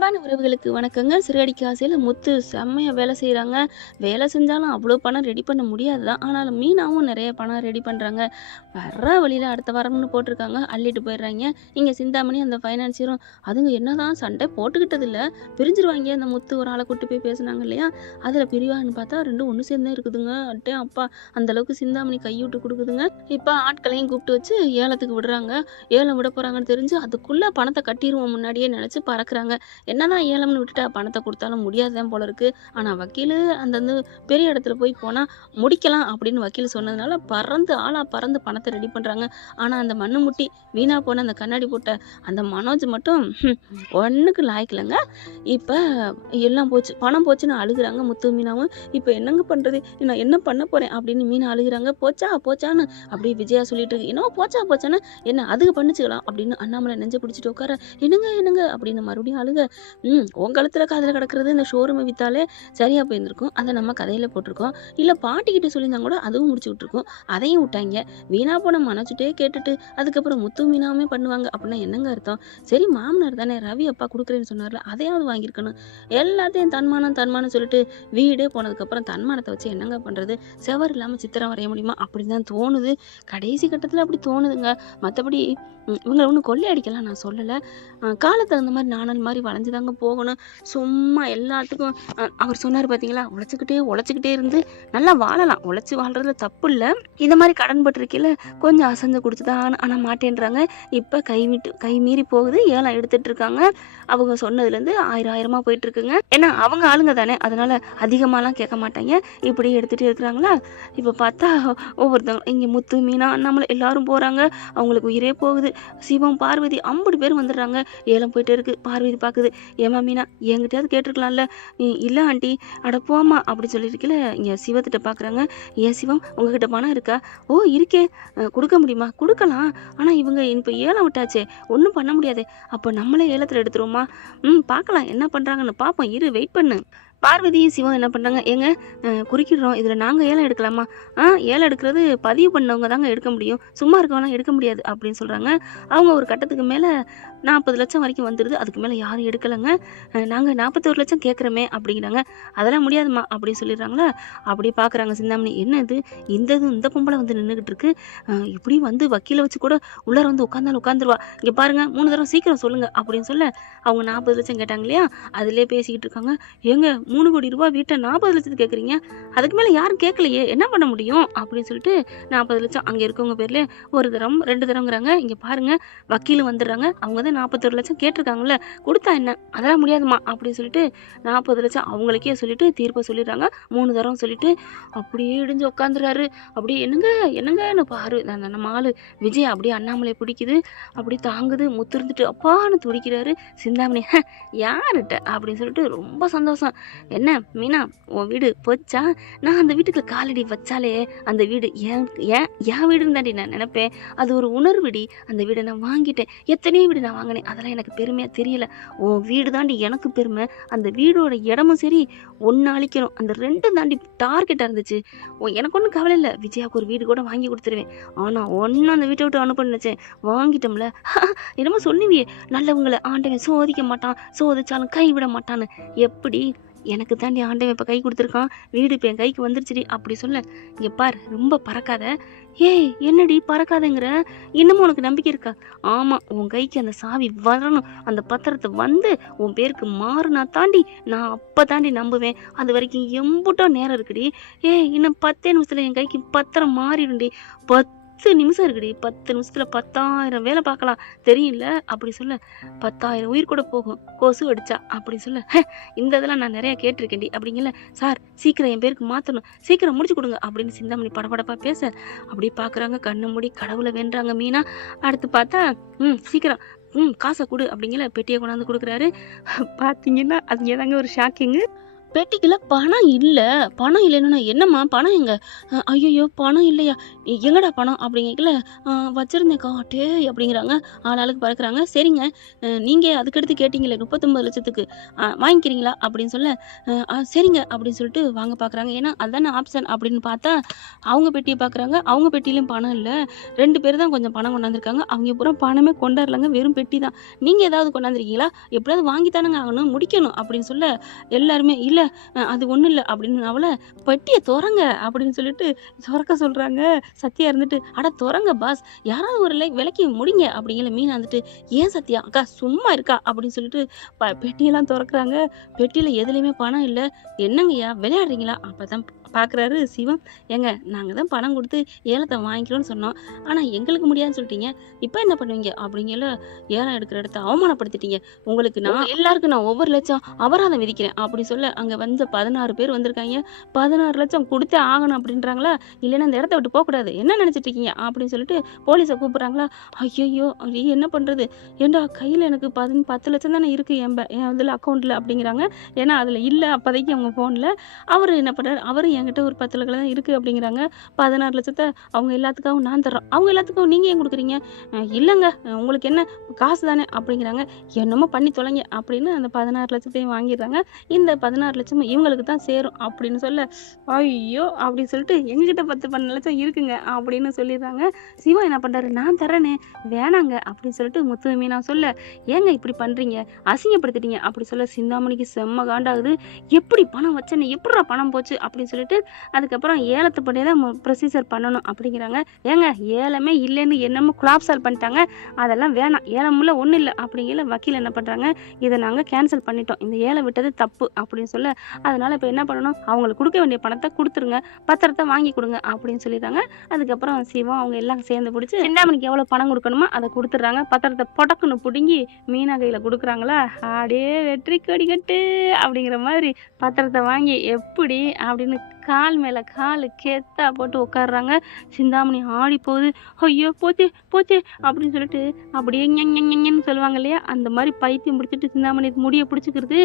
அன்பான உறவுகளுக்கு வணக்கங்க. சிறுகடிக்க ஆசையில முத்து செம்மையா வேலை செய்றாங்க. வேலை செஞ்சாலும் அவ்வளோ பணம் ரெடி பண்ண முடியாது தான். ஆனாலும் மீனாவும் நெறைய பணம் ரெடி பண்றாங்க. வர்ற வழியில அடுத்த வாரம்னு போட்டிருக்காங்க. அள்ளிட்டு போயிடுறாய்ங்க. இங்க சிந்தாமணி அந்த ஃபைனான்சியரும் அதுங்க என்னதான் சண்டை போட்டுக்கிட்டது இல்ல. பிரிஞ்சிருவாய்ங்க. அந்த முத்து ஒரு ஆள கூட்டு போய் பேசுனாங்க இல்லையா? அதுல பிரிவான்னு பார்த்தா 2ம் ஒண்ணு சேர்ந்தே இருக்குதுங்க. அட்டே அப்பா! அந்த அளவுக்கு சிந்தாமணி கையூட்டு குடுக்குதுங்க. இப்ப ஆட்களையும் கூப்பிட்டு வச்சு ஏலத்துக்கு விடுறாங்க. ஏலம் விட போறாங்கன்னு தெரிஞ்சு அதுக்குள்ள பணத்த கட்டிருவோம் முன்னாடியே நெனச்சு பறக்குறாங்க. என்னதான் ஏலம்னு விட்டுட்டா பணத்த குடுத்தாலும் முடியாதுதான் போல இருக்கு. ஆனா வக்கீலு அந்த பெரிய இடத்துல போனா முடிக்கலாம் அப்படின்னு வக்கீல் சொன்னதுனால ஆளா பறந்து பணத்த ரெடி பண்றாங்க. ஆனா அந்த மண்ணு முட்டி வீணா போன அந்த கண்ணாடி போட்ட அந்த மனோஜ் மட்டும் ஒண்ணுக்கு லாய்க்கலங்க. இப்ப எல்லாம் போச்சு. பணம் போச்சுன்னு அழுகுறாங்க முத்து மீனாவும். இப்ப என்னங்க பண்றது? நான் என்ன பண்ண போறேன் அப்படின்னு மீனா அழுகுறாங்க. போச்சான்னு அப்படியே விஜயா சொல்லிட்டு இருக்கு. என்னவோ போச்சான்னு என்ன அதுக்கு பண்ணிச்சுக்கலாம் அப்படின்னு அண்ணாமலை நெஞ்ச பிடிச்சிட்டு உட்கார என்னங்க அப்படின்னு மறுபடியும் அழுக. உன் கழுத்துல காதுல கிடக்கிறது இந்த ஷோரூமை வித்தாலே சரியா போயிருந்திருக்கும். அதை நம்ம கதையில போட்டிருக்கோம். இல்ல பாட்டிக்கிட்ட சொல்லியிருந்தா கூட அதுவும் முடிச்சு விட்டுருக்கோம். அதையும் விட்டாங்க. வீணா போன மனச்சுட்டே கேட்டுட்டு அதுக்கப்புறம் முத்து மீனாவுமே பண்ணுவாங்க அப்படின்னா என்னங்க அர்த்தம்? சரி மாமனார் தானே ரவி அப்பா கொடுக்குறேன்னு சொன்னார்ல அதையாவது வாங்கியிருக்கணும். எல்லாத்தையும் தன்மானம் சொல்லிட்டு வீடே போனதுக்கப்புறம் தன்மானத்தை வச்சு என்னங்க பண்றது? செவர் இல்லாம சித்திரம் வரைய முடியுமா அப்படின்னு தான் தோணுது. கடைசி கட்டத்துல அப்படி தோணுதுங்க. மற்றபடி இவங்களை ஒன்றும் கொள்ளை அடிக்கலாம் நான் சொல்லலை. காலத்துக்கு தகுந்த மாதிரி நாணல் மாதிரி வளைஞ்சுதாங்க போகணும். சும்மா எல்லாத்துக்கும் அவர் சொன்னார் பார்த்தீங்களா, உழைச்சிக்கிட்டே இருந்து நல்லா வாழலாம். உழைச்சி வாழ்றதுல தப்பு இல்லை. இந்த மாதிரி கடன் பட்டிருக்கையில கொஞ்சம் அசந்து கொடுத்துதான் ஆனால் மாட்டேன்றாங்க. இப்போ கை மீறி போகுது. ஏலம் எடுத்துட்டு இருக்காங்க. அவங்க சொன்னதுலேருந்து ஆயிரமா போயிட்டு இருக்குங்க. ஏன்னா அவங்க ஆளுங்க தானே, அதனால அதிகமாலாம் கேட்க மாட்டாங்க. இப்படி எடுத்துட்டு இருக்கிறாங்களா. இப்போ பார்த்தா ஒவ்வொருத்தவங்க இங்கே முத்து மீனா அண்ணாமலை எல்லாரும் போகிறாங்க. அவங்களுக்கு உயிரே போகுது. சிவம் பார்வதி 50 பேர் வந்துடுறாங்க. ஏலம் போயிட்டே இருக்கு. பார்வதி பார்க்குது. ஏமா மீனா என்கிட்டயாவது கேட்டிருக்கலாம்ல. இல்ல ஆண்டி அட போமா அப்படி சொல்லியிருக்கல. இங்க சிவத்திட்ட பாக்குறாங்க. ஏன் சிவம் உங்ககிட்ட பணம் இருக்கா? ஓ இருக்கே. கொடுக்க முடியுமா? கொடுக்கலாம். ஆனா இவங்க இப்ப ஏலம் விட்டாச்சே, ஒன்றும் பண்ண முடியாது. அப்போ நம்மளே ஏலத்துல எடுத்துருவோமா? பார்க்கலாம் என்ன பண்றாங்கன்னு பார்ப்போம். வெயிட் பண்ணு. பார்வதி சிவம் என்ன பண்ணுறாங்க, ஏங்க குறுக்கிடுறோம், இதில் நாங்கள் ஏலம் எடுக்கலாமா? ஏலம் எடுக்கிறது பதிவு பண்ணவங்க தாங்க எடுக்க முடியும், சும்மா இருக்கவங்களாம் எடுக்க முடியாது அப்படின்னு சொல்கிறாங்க. அவங்க ஒரு கட்டத்துக்கு மேலே 40 லட்சம் வரைக்கும் வந்துடுது. அதுக்கு மேலே யாரும் எடுக்கலைங்க. நாங்கள் 41 லட்சம் கேட்குறோமே அப்படிங்கிறாங்க. அதெல்லாம் முடியாதுமா அப்படின்னு சொல்லிடுறாங்களா. அப்படி பார்க்குறாங்க சிந்தாமணி. என்ன இது இந்த பொம்பளை வந்து நின்றுக்கிட்டு இருக்கு. இப்படி வந்து வக்கீலை வச்சு கூட உள்ளார வந்து உட்காந்துருவா. இங்கே பாருங்க 3 தடவை சீக்கிரம் சொல்லுங்க அப்படின்னு சொல்ல அவங்க 40 லட்சம் கேட்டாங்க இல்லையா, அதிலே பேசிக்கிட்டு இருக்காங்க. ஏங்க 3 கோடி ரூபாய் வீட்டை 40 லட்சத்துக்கு கேட்குறீங்க, அதுக்கு மேலே யாரும் கேட்கலையே, என்ன பண்ண முடியும் அப்படின்னு சொல்லிட்டு 40 லட்சம் அங்கே இருக்கவங்க பேர்ல 1 தரம் 2 தரங்கிறாங்க. இங்கே பாருங்க வக்கீல் வந்துடுறாங்க. அவங்க தான் 41 லட்சம் கேட்டிருக்காங்கல்ல, கொடுத்தா என்ன, அதெல்லாம் முடியாதுமா அப்படின்னு சொல்லிட்டு 40 லட்சம் அவங்களுக்கே சொல்லிட்டு தீர்ப்பை சொல்லிடுறாங்க. 3 தரம் சொல்லிட்டு அப்படியே இடிஞ்சு உட்காந்துறாரு. அப்படியே என்னங்கன்னு பாரு. நம்ம ஆளு விஜய் அப்படியே அண்ணாமலை பிடிக்குது, அப்படி தாங்குது. முத்து இருந்துட்டு அப்பான்னு துடிக்கிறாரு. சிந்தாமணி யாருட்ட அப்படின்னு சொல்லிட்டு ரொம்ப சந்தோஷம். என்ன மீனா உன் வீடு போச்சா? நான் அந்த வீட்டுக்கு காலடி வச்சாலே அந்த வீடு என் வீடுன்னு தாண்டி நான் நினைப்பேன். அது ஒரு உணர்வுடி. அந்த வீடை நான் வாங்கிட்டேன். எத்தனையோ வீடு நான் வாங்கினேன், அதெல்லாம் எனக்கு பெருமையா தெரியல. உன் வீடு தாண்டி எனக்கு பெருமை. அந்த வீடோட இடமும் சரி, ஒன்னு அழிக்கணும், அந்த 2 தாண்டி டார்கெட்டா இருந்துச்சு. எனக்கு ஒன்றும் கவலை இல்லை, விஜயாவுக்கு ஒரு வீடு கூட வாங்கி கொடுத்துருவேன். ஆனா ஒன்னும் அந்த வீட்டை விட்டு அனுப்ப நினைச்சேன், வாங்கிட்டோம்ல. என்னமோ சொல்லுவியே, நல்லவங்களை ஆண்டவன் சோதிக்க மாட்டான், சோதிச்சாலும் கைவிட மாட்டான்னு. எப்படி எனக்கு தாண்டி ஆண்டவன் இப்போ கை கொடுத்துருக்கான், வீடு இப்போ என் கைக்கு வந்துருச்சுடி அப்படி சொல்ல. இங்கே பார் ரொம்ப பறக்காத. ஏய் என்னடி பறக்காதங்கிற, இன்னமும் உனக்கு நம்பிக்கை இருக்கா? ஆமாம், உன் கைக்கு அந்த சாவி வரணும், அந்த பத்திரத்தை வந்து உன் பேருக்கு மாறுனா தாண்டி நான் அப்போ தாண்டி நம்புவேன். அது வரைக்கும் எம்புட்டோ நேரம் இருக்குடி. இன்னும் 10 நிமிஷத்துல என் கைக்கு பத்திரம் மாறிடும்டி. 10 நிமிஷம் இருக்குடி. 10 நிமிஷத்துல 10,000 வேலை பார்க்கலாம் தெரியல அப்படி சொல்ல. 10,000 உயிர் கூட போகும் கொசு அடிச்சா அப்படி சொல்ல. இந்த இதெல்லாம் நான் நிறைய கேட்டிருக்கேன்டி அப்படிங்கல. சார் சீக்கிரம் என் பேருக்கு மாத்தணும், சீக்கிரம் முடிச்சு கொடுங்க அப்படின்னு சிந்தாமணி படபடப்பா பேச. அப்படி பாக்குறாங்க. கண்ணு மூடி கடவுளை வேண்டாங்க மீனா. அடுத்து பார்த்தா சீக்கிரம் காசை கொடு அப்படிங்கல. பெட்டியை கொண்டாந்து கொடுக்குறாரு. பார்த்தீங்கன்னா அது ஏதாங்க ஒரு ஷாக்கிங்கு. பெட்டிக்குள்ள பணம் இல்ல. பணம் இல்லன்னா, "என்னம்மா பணம் எங்க?" "ஐயய்யோ! பணம் இல்லையா? எங்கடா பணம்?" அப்படிங்கேக்கல, வச்சிருந்தேன்க்கா." டேய்!" அப்படிங்கிறாங்க. ஆளாளுக்கு பறக்குறாங்க. "சரிங்க, நீங்க அதுக்கடுத்து கேட்டீங்களே 39,00,000க்கு வாங்கிக்கிறீங்களா?" அப்படின்னு சொல்ல, சரிங்க." அப்படின்னு சொல்லிட்டு வாங்க பார்க்குறாங்க. ஏன்னா, அதானே ஆப்ஷன் அப்படின்னு பார்த்தா, அவங்க பெட்டிய பார்க்குறாங்க. அவங்க பெட்டியிலயும் பணம் இல்ல. 2 பேர் தான் கொஞ்சம் பணம் கொண்டாந்துருக்காங்க. அவங்க பூரா பணமே கொண்டாரலங்க. வெறும் பெட்டி தான். "நீங்க ஏதாவது கொண்டாந்துருக்கீங்களா? எப்படியாவது வாங்கி தானங்க ஆகணும். முடிக்கணும்." அப்படின்னு சொல்ல, எல்லாருமே, "இல்ல அது ஒண்ணும் இல்ல." அப்படின்னு அவள, "பெட்டிய தொறங்க." அப்படின்னு சொல்லிட்டு தொறக்க சொல்றாங்க. சத்யா இருந்துட்டு, "அட தொறங்க பாஸ். யாராவது ஒரு விலைக்கு முடிங்க." அப்படிங்கல மீனா வந்துட்டு, "ஏன் சத்யா?" "அக்கா சும்மா இருக்கா." அப்படின்னு சொல்லிட்டு பெட்டியெல்லாம் தொறக்குறாங்க. பெட்டியில எதுலயுமே பணம் இல்ல. "என்னங்கய்யா விளையாடுறீங்களா?" அப்பதான் பார்க்குறாரு சிவம். "ஏங்க நாங்க தான் பணம் குடுத்து ஏலத்த வாங்கிக்கிறோம்னு சொன்னோம். ஆனா எங்களுக்கு முடியாதுன்னு சொல்லிட்டீங்க. இப்ப என்ன பண்ணுவீங்க?" அப்படிங்கல, "ஏலம் எடுக்கிற இடத்த அவமானப்படுத்திட்டீங்க. உங்களுக்கு நான் எல்லாருக்கும் நான் ஒவ்வொரு லட்சம் அபராதம் விதிக்கிறேன்." அப்படி சொல்ல, அங்க வந்த 16 பேர் வந்திருக்காய்ங்க. 16,00,000 குடுத்தே ஆகணும் அப்படின்றாங்களா, "இல்லைன்னா இந்த இடத்த விட்டு போக்கூடாது. என்ன நினைச்சிட்டு இருக்கீங்க?" அப்படின்னு சொல்லிட்டு போலீஸ கூப்பிடுறாங்களா. ஐயையோ! என்ன பண்றது? "ஏன்டா கையில எனக்கு 10,00,000 தானே இருக்கு என் இதுல அக்கவுண்ட்ல." அப்படிங்கிறாங்க. ஏன்னா அதுல இல்ல அப்போதைக்கு அவங்க ஃபோன்ல. அவரு என்ன பண்றாரு, அவரும் என்கிட்ட ஒரு 10,00,000 தான் இருக்கு அப்படிங்கிறாங்க. 16,00,000 அவங்க எல்லாத்துக்காகவும் நான் தர்றோம். அவங்க எல்லாத்துக்கும் நீங்க ஏன் குடுக்குறீங்க? இல்லங்க, உங்களுக்கு என்ன காசு தானே அப்படிங்கிறாங்க. "என்னமோ பண்ணி தொலைங்க." அப்படின்னு அந்த 16,00,000த்தையும் வாங்கிடுறாங்க. இந்த 16,00,000 இவங்களுக்கு தான் சேரும் அப்படின்னு சொல்ல, "ஐயோ!" அப்படின்னு சொல்லிட்டு, "எங்ககிட்ட 10, 12,00,000 இருக்குங்க." அப்படின்னு சொல்லிடுறாங்க. சிவா என்ன பண்றாரு, "நான் தர்றேனே, வேணாங்க." அப்படின்னு சொல்லிட்டு முத்து மீனா சொல்ல, "ஏங்க இப்படி பண்றீங்க? அசிங்கப்படுத்திட்டீங்க." அப்படி சொல்ல சிந்தாமணிக்கு செம்ம காண்டாகுது. "எப்படி பணம் வச்சேன்னு எப்புட்றா பணம் போச்சு?" அப்படின்னு சொல்லிட்டு, அதுக்கப்புறம் ஏலத்துப்படி தான் ப்ரொசீஜர் பண்ணணும் அப்படிங்கிறாங்க. "ஏங்க ஏலமே இல்லைன்னு என்னமோ குலாப்சால் பண்ணிட்டாங்க. அதெல்லாம் வேணாம். ஏலம்ல ஒண்ணும் இல்ல." அப்படிங்கல வக்கீல் என்ன பண்றாங்க, "இத நாங்க கேன்சல் பண்ணிட்டோம். இந்த ஏலம் விட்டது தப்பு." அப்படின்னு சொல்ல, "அதனால இப்ப என்ன பண்ணணும்? அவங்களுக்கு குடுக்க வேண்டிய பணத்த குடுத்துருங்க. பத்திரத்த வாங்கி குடுங்க." அப்படின்னு சொல்லிடுறாங்க. அதுக்கப்புறம் சிவம் அவங்க எல்லாம் சேர்ந்து புடிச்சு சிந்தாமணிக்கு எவ்வளவு பணம் குடுக்கணுமோ அத குடுத்துடுறாங்க. பத்திரத்த பொடக்குன்னு புடுங்கி மீனா கையில குடுக்குறாங்களா, "அடே வெற்றி கொடி கட்டு." அப்படிங்கிற மாதிரி பத்திரத்த வாங்கி, "எப்படி?" அப்படின்னு கால் மேல காலு கெத்தா போட்டு உட்கார்றாங்க. சிந்தாமணி ஆடி போகுது. "ஐயோ! போச்சே போச்சே." அப்படின்னு சொல்லிட்டு அப்படியே ஞன்னு சொல்லுவாங்க இல்லையா, அந்த மாதிரி பைத்தியம் பிடிச்சிட்டு சிந்தாமணி முடிய பிடிச்சிக்கிறது.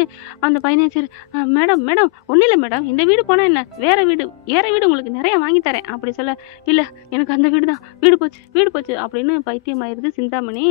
அந்த பையனாச்சர், மேடம் மேடம் ஒண்ணும் இல்ல மேடம். இந்த வீடு போனா என்ன? வேற வீடு உங்களுக்கு நிறைய வாங்கி தரேன்." அப்படி சொல்ல, "இல்ல எனக்கு அந்த வீடு தான். வீடு போச்சு." அப்படின்னு பைத்தியம் ஆயிருது சிந்தாமணி.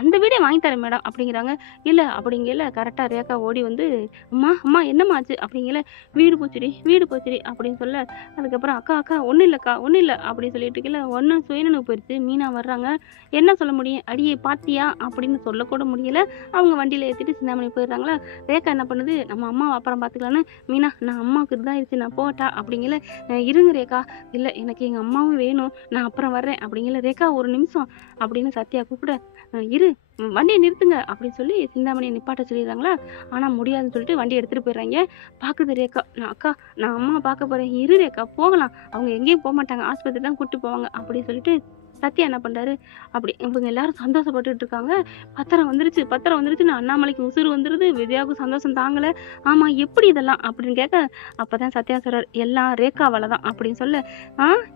"அந்த வீடே வாங்கி தரேன் மேடம்." அப்படிங்கிறாங்க. "இல்ல." அப்படிங்கல கரெக்டா ரேகா ஓடி வந்து, "அம்மா அம்மா என்னம்மா ஆச்சு?" அப்படிங்கல, வீடு போச்சுடி." அப்படின்னு சொல்ல, அதுக்கப்புறம், "அக்கா அக்கா ஒண்ணும் இல்லக்கா ஒண்ணும் இல்ல." அப்படின்னு சொல்லிட்டு இருக்கல, ஒன்னும் சுயநினைவு போயிருச்சு. மீனா வர்றாங்க. என்ன சொல்ல முடியும்? "அடியே பாத்தியா?" அப்படின்னு சொல்லக்கூட முடியல. அவங்க வண்டியில ஏத்திட்டு சிந்தாமணி போயிடுறாங்களா. ரேகா என்ன பண்ணுது, நம்ம அம்மாவை அப்புறம் பார்த்துக்கலான்னு, "மீனா நான் அம்மாவுக்கு இதாயிருச்சு நான் போகட்டா?" அப்படிங்கல, இருங்க ரேகா. "இல்ல எனக்கு எங்க அம்மாவும் வேணும். நான் அப்புறம் வர்றேன்." அப்படிங்கல, "ரேகா ஒரு நிமிஷம்." அப்படின்னு சத்யா கூப்பிட, இரு வண்டியை நிறுத்துங்க." அப்படின்னு சொல்லி சிந்தாமணியை நிப்பாட்ட சொல்லிடுறாங்களா. ஆனா முடியாதுன்னு சொல்லிட்டு வண்டியை எடுத்துட்டு போயிடுறாங்க. பாக்குது ரேகா, "அக்கா நான் அம்மா பார்க்க போறேன். இரு ரேகா போகலாம். அவங்க எங்கேயும் போக மாட்டாங்க. ஆஸ்பத்திரி தான் கூட்டிட்டு போவாங்க." அப்படின்னு சொல்லிட்டு சத்யா என்ன பண்றாரு, அப்படி இவங்க எல்லாரும் சந்தோஷப்பட்டுட்டு இருக்காங்க. பத்திரம் வந்துருச்சுன்னு அண்ணாமலைக்கு உசுறு வந்துருது. வித்யாவுக்கு சந்தோஷம் தாங்கல. "ஆமா எப்படி இதெல்லாம்?" அப்படின்னு கேட்க, அப்பதான் சத்யா சொல்றாரு, "எல்லாம் ரேகாவால தான்." அப்படின்னு சொல்ல,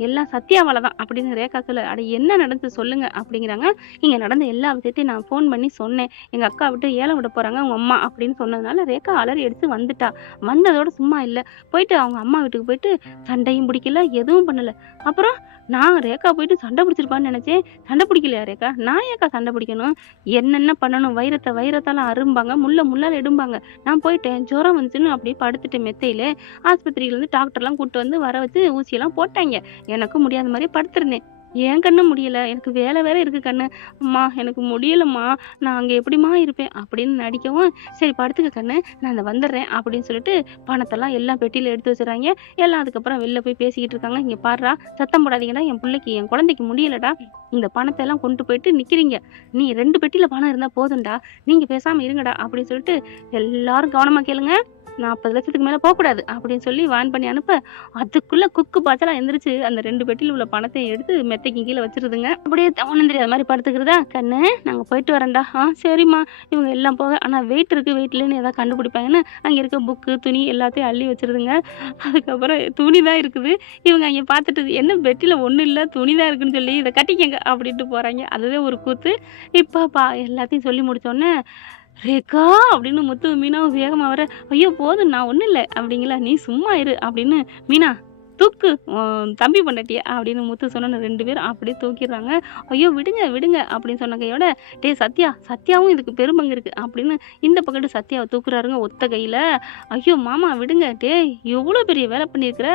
எல்லாம் சத்யாவால தான்." அப்படின்னு ரேகா சொல்ல, "அட என்ன நடந்துச்சு சொல்லுங்க." அப்படிங்கிறாங்க. "இங்க நடந்த எல்லா விஷயத்தையும் நான் ஃபோன் பண்ணி சொன்னேன். எங்க அக்கா விட்டு ஏலம் விட போறாங்க உங்க அம்மா." அப்படின்னு சொன்னதுனால ரேகா அலறி எடுத்து வந்துட்டா. வந்ததோட சும்மா இல்ல, போயிட்டு அவங்க அம்மா வீட்டுக்கு போயிட்டு சண்டையும் பிடிக்கல, எதுவும் பண்ணல. அப்புறம் நான் ரேகா போயிட்டு சண்டை பிடிச்சிருப்பான்னு நினைச்சேன். சண்டை பிடிக்கலையா ரேகா? நான் ஏக்கா சண்டை பிடிக்கணும்? என்னென்ன பண்ணணும்? வைரத்தால அரும்பாங்க, முள்ளால எடும்பாங்க. நான் போயிட்டேன். ஜுரம் வந்துச்சுன்னு அப்படியே படுத்துட்டேன் மெத்தையில. ஆஸ்பத்திரியில இருந்து டாக்டர்லாம் கூட்டு வந்து வர வச்சு ஊசியெல்லாம் போட்டாங்க. எனக்கும் முடியாத மாதிரியே படுத்திருந்தேன். "ஏன் கண்ணு முடியல? எனக்கு வேலை வேற இருக்கு கண்ணு." "அம்மா எனக்கு முடியலம்மா. நான் அங்க எப்படிம்மா இருப்பேன்?" அப்படின்னு நடிக்கவும், "சரி படுத்துக்க கண்ணு. நான் இந்த வந்துடுறேன்." அப்படின்னு சொல்லிட்டு பணத்தெல்லாம் எல்லாம் பெட்டியில எடுத்து வச்சுறாங்க. எல்லாம் அதுக்கப்புறம் வெளில போய் பேசிக்கிட்டு இருக்காங்க. "இங்க பாருடா, சத்தம் போடாதீங்கடா. என் குழந்தைக்கு முடியலடா. இந்த பணத்தை எல்லாம் கொண்டு போயிட்டு நிக்கிறீங்க. நீ 2 பெட்டியில பணம் இருந்தா போதும்டா. நீங்க பேசாம இருங்கடா." அப்படின்னு சொல்லிட்டு, "எல்லாரும் கவனமா கேளுங்க. 40,00,000க்கு மேல போகக்கூடாது." அப்படின்னு சொல்லி வார்ன் பண்ணி அனுப்ப, அதுக்குள்ள குக்கு பாய்ச்சலா எந்திரிச்சு அந்த 2 பெட்டியில உள்ள பணத்தையும் எடுத்து மெத்தைக்கு கீழே வச்சிருதுங்க. அப்படியே ஒண்ணும் தெரியாத மாதிரி படுத்துக்கிறதா, "கண்ணு நாங்க போயிட்டு வரேன்டா." சரிம்மா." இவங்க எல்லாம் போக, ஆனா வெயிட் இருக்கு வெயிட் இல்லைன்னு ஏதாவது கண்டுபிடிப்பாங்கன்னு அங்க இருக்க புக்கு துணி எல்லாத்தையும் அள்ளி வச்சிருதுங்க. அதுக்கப்புறம் துணி தான் இருக்குது. இவங்க அங்க பார்த்துட்டு, "என்ன பெட்டியில ஒண்ணும் இல்ல துணி தான் இருக்குன்னு சொல்லி இதை கட்டிக்கங்க." அப்படின்ட்டு போறாங்க. அதுவே ஒரு கூத்து. இப்ப எல்லாத்தையும் சொல்லி முடிச்சோடனே ரேகா அப்படின்னு முத்து மீனாவும் வேகமா வர, ஐயோ போதும் நான் ஒண்ணும் இல்ல அப்படிங்களா, நீ சும்மா இரு அப்படின்னு, மீனா தூக்கு தம்பி பொண்டாட்டிய அப்படின்னு முத்து சொன்ன 2 பேரும் அப்படியே தூக்கிடுறாங்க. ஐயோ விடுங்க விடுங்க அப்படின்னு சொன்ன கையோட, டேய் சத்யா, சத்யாவும் இதுக்கு பெரும்பங்கு இருக்கு அப்படின்னு இந்த பக்கத்து சத்யாவை தூக்குறாருங்க ஒத்த கையில. ஐயோ மாமா விடுங்க, டேய் எவ்வளோ பெரிய வேலை பண்ணியிருக்கிற,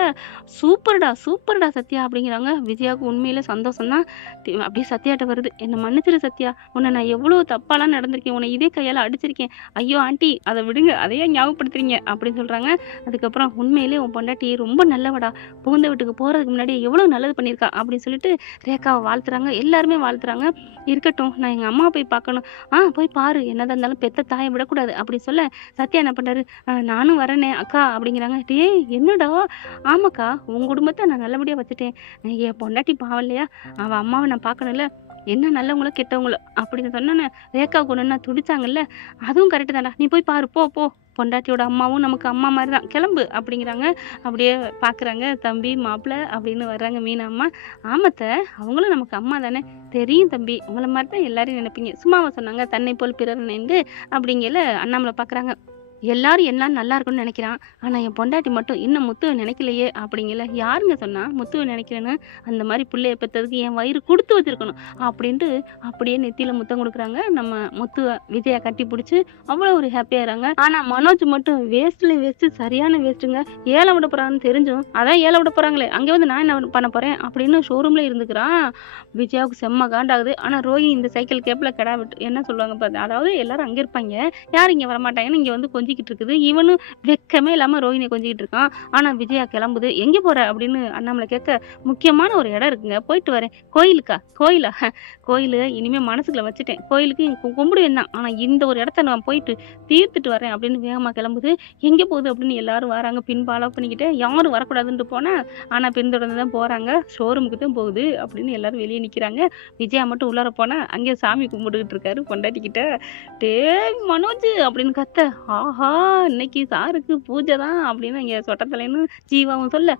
சூப்பர்டா சூப்பர்டா சத்யா அப்படிங்கிறாங்க. விஜயாவுக்கு உண்மையிலே சந்தோஷம் தான். அப்படியே சத்யாட்ட வருது, என்னை மன்னிச்சிரு சத்யா, உன்னை நான் எவ்வளோ தப்பாலாம் நடந்திருக்கேன், உன்னை இதே கையால் அடிச்சிருக்கேன். ஐயோ ஆண்டி அதை விடுங்க, அதையே ஞாபகப்படுத்துறீங்க அப்படின்னு சொல்றாங்க. அதுக்கப்புறம் உண்மையிலே உன் பொண்டாட்டி ரொம்ப நல்லவடா, புகுந்த வீட்டுக்கு போறதுக்கு முன்னாடி எவ்வளவு நல்லது பண்ணியிருக்கா அப்படின்னு சொல்லிட்டு ரேகாவை வாழ்த்துறாங்க. எல்லாருமே வாழ்த்துறாங்க. இருக்கட்டும், நான் எங்க அம்மா போய் பார்க்கணும். போய் பாரு, என்னதான் இருந்தாலும் பெத்த தாயை விடக்கூடாது அப்படின்னு சொல்ல, சத்யா என்ன பண்றாரு, நானும் வரேனே அக்கா அப்படிங்கிறாங்க. டேய் என்னடா, ஆமாக்கா உங்க குடும்பத்தை நான் நல்லபடியா வச்சுட்டேன், என் பொண்டாட்டி பாவம் இல்லையா, அவ அம்மாவை நான் பார்க்கணும்ல, என்ன நல்லவங்களோ கெட்டவங்களோ அப்படின்னு சொன்னோன்னே ரேகாவுக்கு ஒன்றுன்னா துடிச்சாங்கல்ல, அதுவும் கரெக்டு தான்டா, நீ போய் பாரு போ போ, பொண்டாட்டியோட அம்மாவும் நமக்கு அம்மா மாதிரி தான், கிளம்பு அப்படிங்கிறாங்க. அப்படியே பார்க்குறாங்க தம்பி மாப்பிள்ளை அப்படின்னு வர்றாங்க மீனா அம்மா. ஆமத்த, அவங்களும் நமக்கு அம்மா தானே, தெரியும் தம்பி, உங்களை மாதிரி தான் எல்லாரையும் நினைப்பீங்க, சும்மாவா சொன்னாங்க தன்னை போல் பிறர் நினைந்து அப்படிங்கல அண்ணாமலை பார்க்குறாங்க. எல்லாரும் எல்லாம் நல்லா இருக்கும்னு நினைக்கிறான், ஆனால் என் பொண்டாட்டி மட்டும் இன்னும் முத்துவை நினைக்கலையே அப்படிங்கல. யாருங்க சொன்னா முத்துவை நினைக்கிறேன்னு, அந்த மாதிரி பிள்ளைய பெற்றதுக்கு என் வயிறு கொடுத்து வச்சிருக்கணும் அப்படின்ட்டு அப்படியே நெத்தியில முத்தம் கொடுக்குறாங்க. நம்ம முத்துவை விஜயா கட்டி பிடிச்சி அவ்வளோ ஒரு ஹாப்பியாகிறாங்க. ஆனால் மனோஜ் மட்டும் வேஸ்ட்ல வேஸ்ட்டு, சரியான வேஸ்ட்டுங்க. ஏழை விட போறாங்கன்னு தெரிஞ்சும் அதான் ஏழை விட போறாங்களே, அங்கே வந்து நான் என்ன பண்ண போறேன் அப்படின்னு ஷோரூம்ல இருந்துக்கிறான். விஜயாவுக்கு செம்ம காண்டாகுது. ஆனால் ரோஹி இந்த சைக்கிள் கேப்பில் கிடா விட்டு என்ன சொல்லுவாங்க பார்த்து, அதாவது எல்லாரும் அங்கே இருப்பாங்க, யாரும் இங்கே வரமாட்டாங்கன்னு இங்கே வந்து கொஞ்சிக்கிட்டு இருக்குது. இவனும் வெக்கமே இல்லாமல் ரோஹினியை கொஞ்சிக்கிட்டு இருக்கான். ஆனால் விஜயா கிளம்புது. எங்கே போற அப்படின்னு அண்ணாமலை கேட்க, முக்கியமான ஒரு இடம் இருக்குங்க, போயிட்டு வரேன். கோயிலுக்கா? கோயிலா? கோயில் இனிமேல் மனசுக்குள்ள வச்சுட்டேன், கோயிலுக்கு கும்பிடுவேன் தான், ஆனால் இந்த ஒரு இடத்த நான் போயிட்டு தீர்த்துட்டு வரேன் அப்படின்னு வேகமாக கிளம்புது. எங்கே போகுது அப்படின்னு எல்லாரும் வராங்க, பின் ஃபாலோ பண்ணிக்கிட்டு, யாரும் வரக்கூடாதுன்ட்டு போனால் ஆனால் பின்தொடர்ந்து தான் போகிறாங்க, ஷோரூமுக்கு தான் போகுது அப்படின்னு எல்லாரும் வெளியே நிற்கிறாங்க. விஜயா மட்டும் உள்ளார போனால் அங்கே சாமி கும்பிட்டுக்கிட்டு இருக்காரு பொண்டாட்டிக்கிட்ட. டே மனோஜ் அப்படின்னு கத்த, ஆஹா இன்னைக்கு சாருக்கு பூஜை தான் அப்படின்னு இங்கே சொட்டத்தலைன்னு ஜீவாவும் சொல்ல,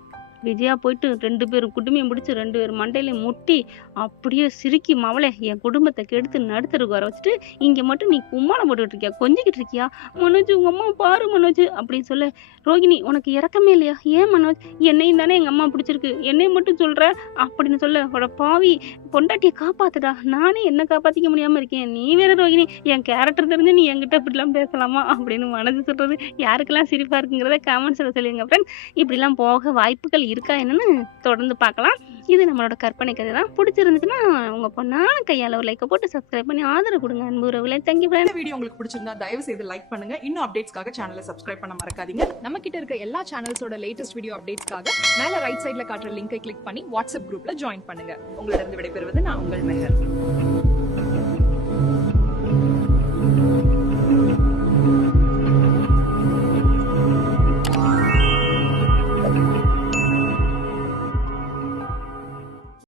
விஜயா போயிட்டு 2 பேரும் குடுமையும் பிடிச்சி 2 பேர் மண்டையிலையும் முட்டி அப்படியே சிரிக்கி, மவளே என் குடும்பத்தை கெடுத்து நடுத்தருக்கு வர வச்சுட்டு இங்கே மட்டும் நீ கும்மாளம் போட்டுக்கிட்டு இருக்கியா, கொஞ்சிக்கிட்டு இருக்கியா மனோஜ், உங்கள் அம்மா பாரு மனோஜ் அப்படின்னு சொல்ல, ரோகிணி உனக்கு இறக்கமே இல்லையா, ஏன் மனோஜ், என்னையும் தானே எங்கள் அம்மா பிடிச்சிருக்கு, என்னையும் மட்டும் சொல்கிற அப்படின்னு சொல்ல, உட பாவி பொண்டாட்டியை காப்பாத்துடா, நானே என்ன காப்பாற்றிக்க முடியாமல் இருக்கேன், நீ வேற ரோகிணி, என் கேரக்டர் தெரிஞ்சு நீ என்கிட்ட இப்படிலாம் பேசலாமா அப்படின்னு மனசு சொல்கிறது. யாருக்கெல்லாம் சிரிப்பாக இருக்குங்கிறத கமெண்ட்ஸில் சொல்லுங்க ஃப்ரெண்ட்ஸ். இப்படிலாம் போக வாய்ப்புகள் இருக்கா என்னன்னு தொடர்ந்து பார்க்கலாம். இது நம்மளோட கற்பனை கதை தான். பிடிச்சிருந்துச்சுன்னா உங்க பொண்ணான கையால ஒரு லைக்கை போட்டு சப்ஸ்கிரைப் பண்ணி ஆதரவு கொடுங்க அன்பு உறவுகளே. Thank you friends. இந்த வீடியோ உங்களுக்கு பிடிச்சிருந்தா தயவு செய்து லைக் பண்ணுங்க. இன்னும் அப்டேட்ஸ்க்காக சேனலை சப்ஸ்கிரைப் பண்ண மறக்காதீங்க. நம்ம கிட்ட இருக்க எல்லா சேனல்ஸோட லேட்டஸ்ட் வீடியோ அப்டேட்ஸ்க்காக மேல ரைட் சைடுல காட்டுற லிங்கை கிளிக் பண்ணி வாட்ஸ்அப் குரூப்ல ஜாயின் பண்ணுங்க. உங்களிடம் விடைபெறுவது நான் உங்கள் மெஹர்.